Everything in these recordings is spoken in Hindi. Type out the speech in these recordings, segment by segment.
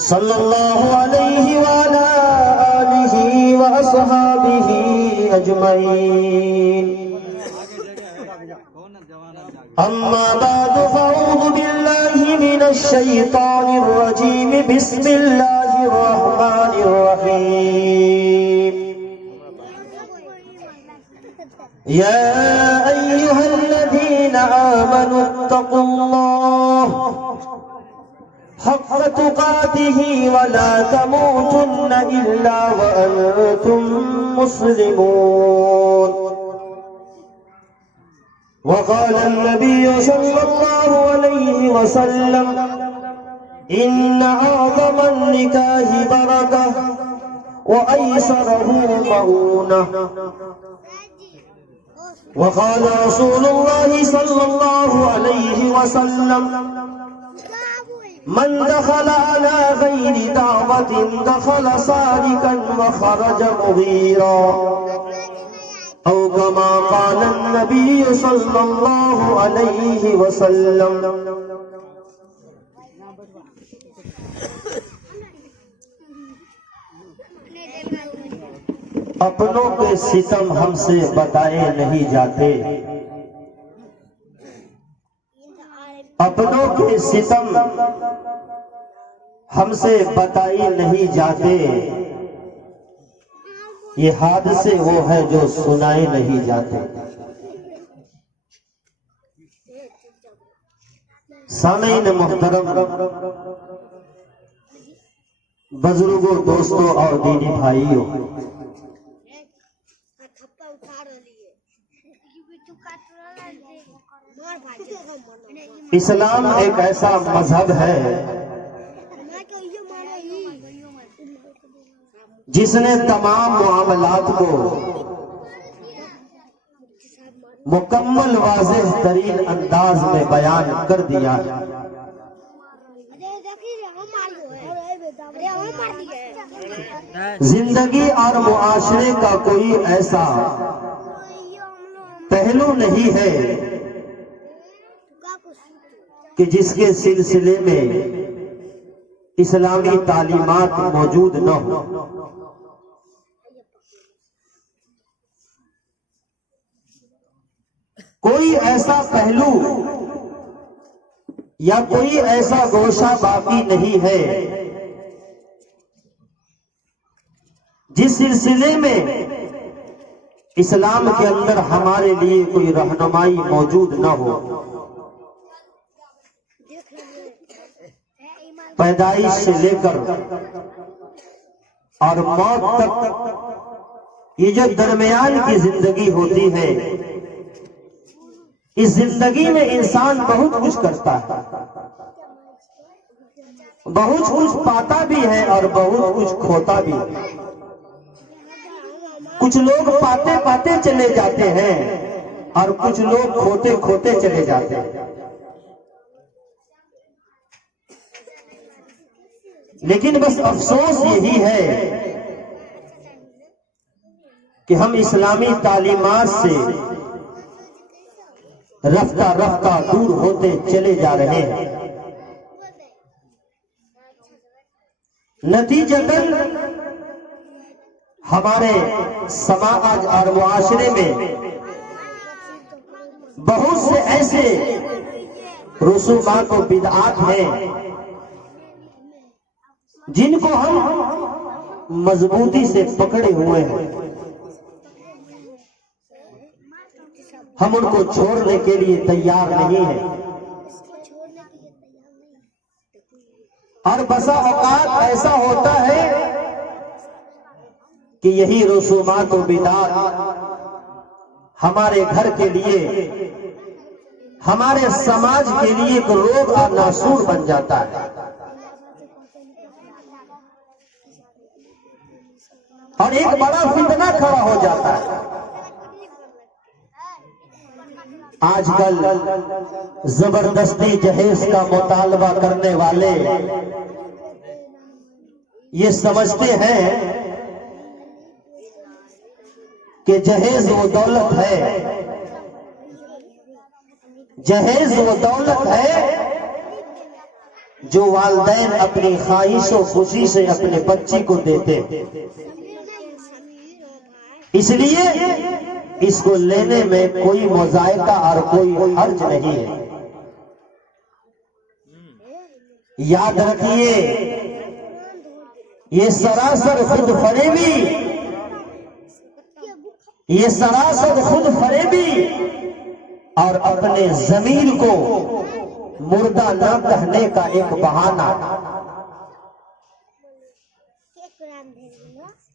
सल्लल्लाहु अलैहि वाला आलिहि व अस्हाबिहि अजमईन। अम्मा बाद फअऊज़ु बिल्लाहि मिनश शैतानिर रजीम। बिस्मिल्लाहिर रहमानिर रहीम। या अय्युहल्लज़ीना आमनुत्तक़ुल्लाह हक़्क़ तुक़ातिही वला तमूतुन्न इल्ला व अंतुम मुस्लिमून। वक़ाल अन्नबिय्यु सल्लल्लाहु अलैहि वसल्लम इन्न अअज़मन निकाहि बरकह व अयसरहु मऊनह। वक़ाल रसूलुल्लाहि सल्लल्लाहु अलैहि वसल्लम मन दखल अला गैरि दावतिन दखल सारिकन व खरज मुगीरा। औ कमा क़ाल नबी सल्लल्लाहु अलैहि वसल्लम। अपनों के सितम हमसे बताए नहीं जाते, अपनों के सितम हमसे बताए नहीं जाते। ये हादसे वो है जो सुनाए नहीं जाते। सामीन मुहतरम, बुजुर्गों, दोस्तों और दीनी भाइयों, इस्लाम एक ऐसा मजहब है जिसने तमाम मामलात को मुकम्मल वाज़ेह तरीन अंदाज में बयान कर दिया है। जिंदगी और मुआशरे का कोई ऐसा पहलू नहीं है कि जिसके सिलसिले में इस्लामी तालीमात मौजूद न हो। कोई ऐसा पहलू या कोई ऐसा गोशा बाकी नहीं है जिस सिलसिले में इस्लाम के अंदर हमारे लिए कोई रहनुमाई मौजूद न हो। पैदाइश से लेकर और मौत तक ये जो दरमियान की जिंदगी होती है, इस जिंदगी में इंसान बहुत कुछ करता है, बहुत कुछ पाता भी है और बहुत कुछ खोता भी है। कुछ लोग पाते पाते चले जाते हैं और कुछ लोग खोते खोते चले जाते हैं। लेकिन बस अफसोस यही है कि हम इस्लामी तालीमात से रफ्ता रफ्ता दूर होते चले जा रहे हैं। नतीजतन हमारे समाज और मुआशरे में बहुत से ऐसे रसूमात और बिदआत हैं जिनको हम मजबूती से पकड़े हुए हैं। हम उनको छोड़ने के लिए तैयार नहीं हैं। और बसा औकात ऐसा होता है कि यही रसूमात और बिदआत हमारे घर के लिए, हमारे समाज के लिए एक रोग और नासूर बन जाता है। और एक बड़ा फितना खड़ा हो जाता है। आजकल जबरदस्ती जहेज का मुतालबा करने वाले ये समझते हैं कि जहेज वो दौलत है, जहेज वो दौलत है जो वालिदैन अपनी ख्वाहिशों खुशी से अपने बच्ची को देते, इसलिए इसको लेने में कोई मुज़ायका और कोई हर्ज नहीं है। याद रखिए, ये सरासर खुद फरेबी, ये सरासर खुद फरेबी और अपने ज़मीर को मुर्दा न कहने का एक बहाना।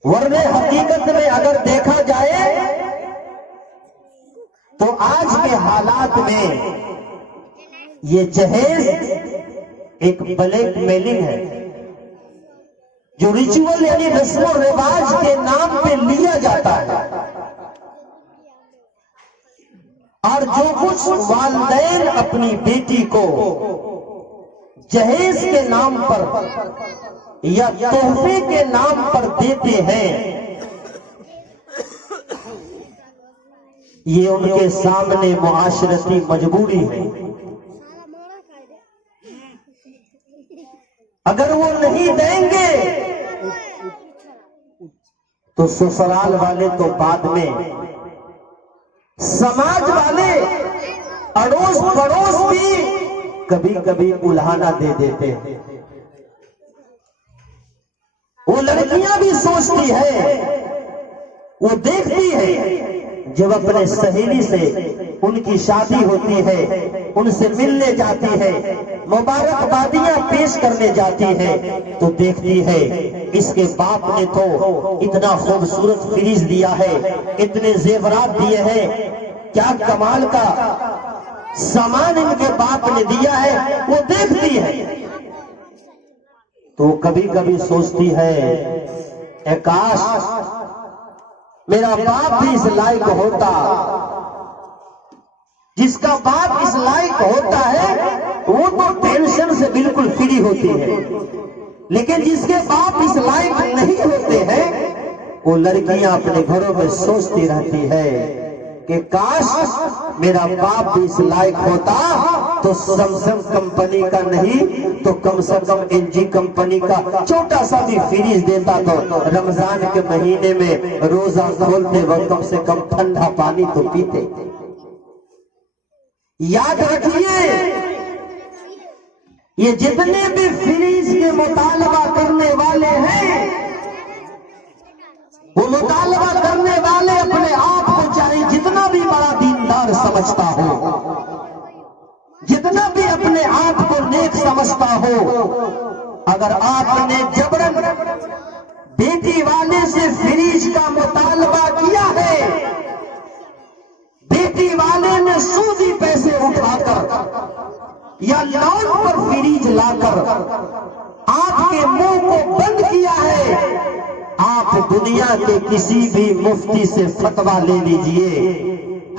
वरने हकीकत में अगर देखा जाए तो आज के हालात में ये जहेज एक ब्लैक मेलिंग है, जो रिचुअल यानी रस्म और रिवाज के नाम पे लिया जाता है। और जो कुछ वालिदैन अपनी बेटी को जहेज के नाम पर या तोहफे के नाम पर देते हैं, ये उनके सामने मुआशरती मजबूरी है। अगर वो नहीं देंगे तो ससुराल वाले तो बाद में, समाज वाले, अड़ोस पड़ोस भी कभी कभी उल्हाना दे देते हैं। वो लड़कियां भी सोचती है, वो देखती है, जब अपने सहेली से उनकी शादी होती है, उनसे मिलने जाती है, मुबारकबादियां पेश करने जाती है, तो देखती है इसके बाप ने तो इतना खूबसूरत फ्रिज दिया है, इतने जेवरात दिए हैं, क्या कमाल का सामान इनके बाप ने दिया है। वो देखती है तो कभी कभी सोचती है, ए काश मेरा बाप भी इस लायक होता। जिसका बाप इस लायक होता है वो तो टेंशन से बिल्कुल फ्री होती है, लेकिन जिसके बाप इस लायक नहीं होते हैं, वो लड़कियां अपने घरों में सोचती रहती है कि काश मेरा बाप भी इस लायक होता तो सैमसंग कंपनी का नहीं तो कम से कम एलजी कंपनी का छोटा सा भी फ्रिज देता, तो रमजान के महीने में रोजा खोलते वक्त कम से कम ठंडा पानी तो पीते। याद रखिए, ये जितने भी फ्रिज के मुतालबा करने वाले हैं, वो मुतालबा करने वाले अपने आप को चाहे जितना भी बड़ा दीनदार समझता हो, जितना भी अपने आप को नेक समझता हो, अगर आपने जबरन बेटी वाले से फ्रिज का मुतालबा किया है, बेटी वाले ने सूदी पैसे उठाकर या लोन पर फ्रिज लाकर आपके मुंह को बंद किया है, आप दुनिया के किसी भी मुफ्ती से फतवा ले लीजिए।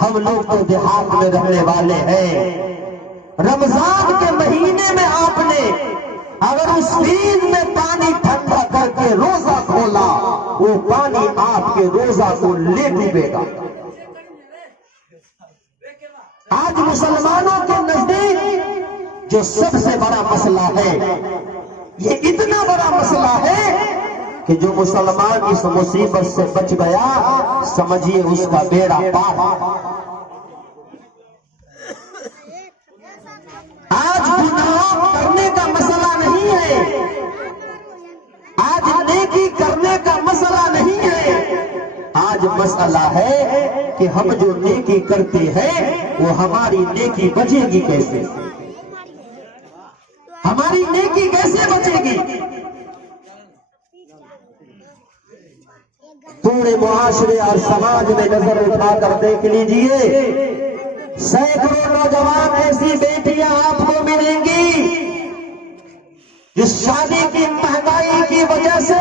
हम लोग तो देहात में रहने वाले हैं। रमजान के महीने में आपने अगर उस फ्रिज में पानी ठंडा करके रोजा खोला, वो पानी आपके रोजा को ले डूबेगा। आज मुसलमानों के नजदीक जो सबसे बड़ा मसला है, ये इतना बड़ा मसला है कि जो मुसलमान इस मुसीबत से बच गया, समझिए उसका बेड़ा पार। आज गुनाह करने का मसला नहीं है, आज नेकी करने का मसला नहीं है, आज मसला है कि हम जो नेकी करते हैं वो हमारी नेकी बचेगी कैसे, हमारी नेकी कैसे बचेगी। पूरे मुआशरे और समाज में नजर उठाकर देख लीजिए, सैकड़ों नौजवान ऐसी बेटियां आपको मिलेंगी जिस शादी की महंगाई की वजह से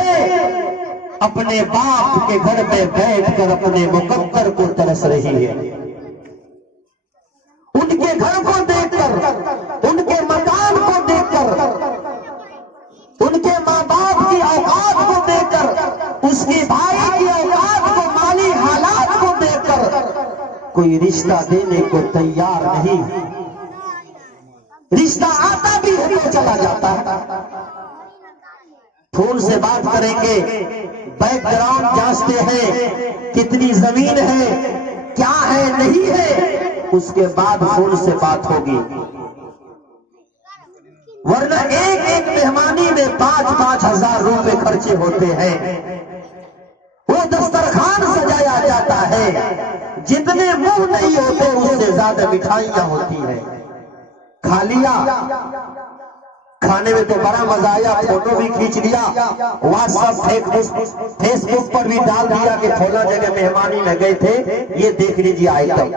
अपने बाप के घर पे बैठकर अपने मुकद्दर को तरस रही है। उनके घर को देखकर, उनके मकान को देखकर, उनके माँ बाप की औकात को देखकर, उसके भाई की औकात को, माली हालात को देखकर कोई रिश्ता देने को तैयार नहीं। रिश्ता आता भी है तो चला जाता है। फोन से बात करेंगे, बैकग्राउंड जांचते हैं, कितनी जमीन है, क्या है नहीं है, उसके बाद फोन से बात होगी। वरना एक एक मेहमानी में 5-5 हजार रुपए खर्चे होते हैं। वो दस्तरखान सजाया जाता है, जितने मुंह नहीं होते उससे ज्यादा मिठाइयां होती है। खा लिया, खाने में तो बड़ा मजा आया, फोटो भी खींच लिया, व्हाट्सएप फेसबुक पर भी डाल दिया कि फला जगह मेहमानी में गए थे, ये देख लीजिए आइटम।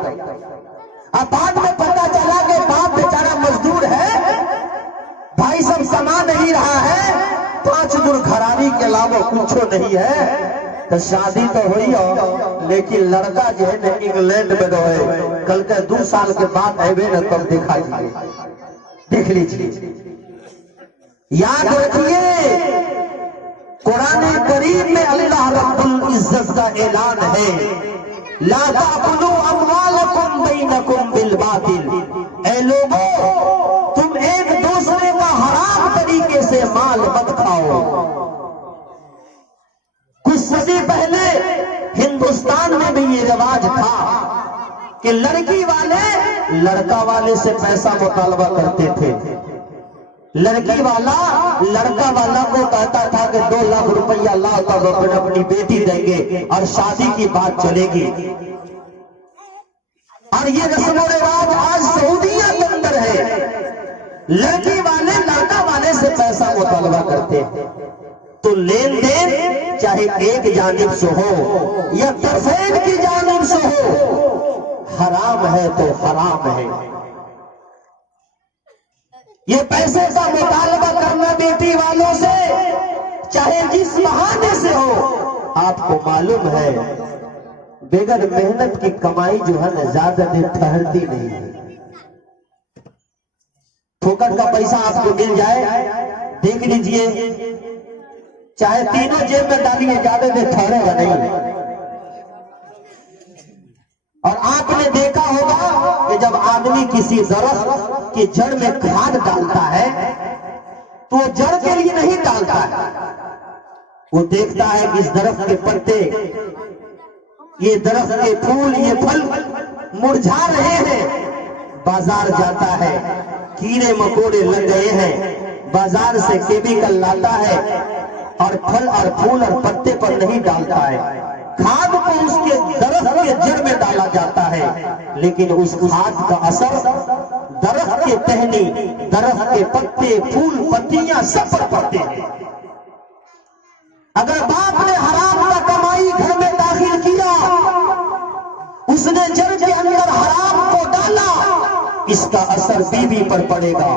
अब बाद में पता चला कि बाप बेचारा मजदूर है, भाई सब कमा नहीं रहा है, 5 गुण खराबी के अलावा कुछ नहीं है। तो शादी तो हुई हो, लेकिन लड़का जो है ना इंग्लैंड में रहे, कल के 2 साल के बाद आए न तब देखा लीजिए, देख लीजिए। याद रखिए, कुरान करीम में अल्लाह रब्बुल इज्जत का ऐलान है, ला ताकुलू अमवालकुम बैनकुम बिल बातिल। ऐ लोगों, तुम एक दूसरे का हराम तरीके से माल मत खाओ। कुछ सदी पहले हिंदुस्तान में भी ये रिवाज था कि लड़की वाले लड़का वाले से पैसा मुतालबा करते थे। लड़की वाला लड़का वाला को कहता था कि 2 लाख रुपया लाओ तब अपनी बेटी देंगे और शादी की बात चलेगी। और ये रस्म और रिवाज आज सऊदीया के अंदर है। लड़की वाले लड़का वाले से पैसा मुतालबा करते हैं। तो लेन देन चाहे एक जानिब से हो या तरफेन की जानिब से हो, हराम है तो हराम है। ये पैसे का मुतालबा करना बेटी वालों से, चाहे जिस बहाने से हो, आपको मालूम है बेगर मेहनत की कमाई जो है ना ज्यादा दिन ठहरती नहीं है। फोकट का पैसा आपको मिल जाए, देख लीजिए, चाहे तीनों जेब में डालिए, ज्यादा देर ठहरेगा नहीं। और आपने देखा होगा कि जब आदमी किसी दरख्त की जड़ में खाद डालता है तो वो जड़ के लिए नहीं डालता है, वो देखता है कि इस दरख्त के पत्ते, ये दरख्त के फूल, ये फल मुरझा रहे हैं। बाजार जाता है, कीड़े मकोड़े लग गए हैं, बाजार से केमिकल लाता है और फल और फूल और पत्ते पर नहीं डालता है। खाद को उसके दरख्त के जड़ में डाला जाता है, लेकिन उस खाद का असर दरख्त के टहनी, दरख्त के पत्ते, फूल, पत्तियां सब पर पड़ते हैं। अगर बाप ने हराम का कमाई घर में दाखिल किया, उसने जड़ के अंदर हराम को डाला, इसका असर बीवी पर पड़ेगा,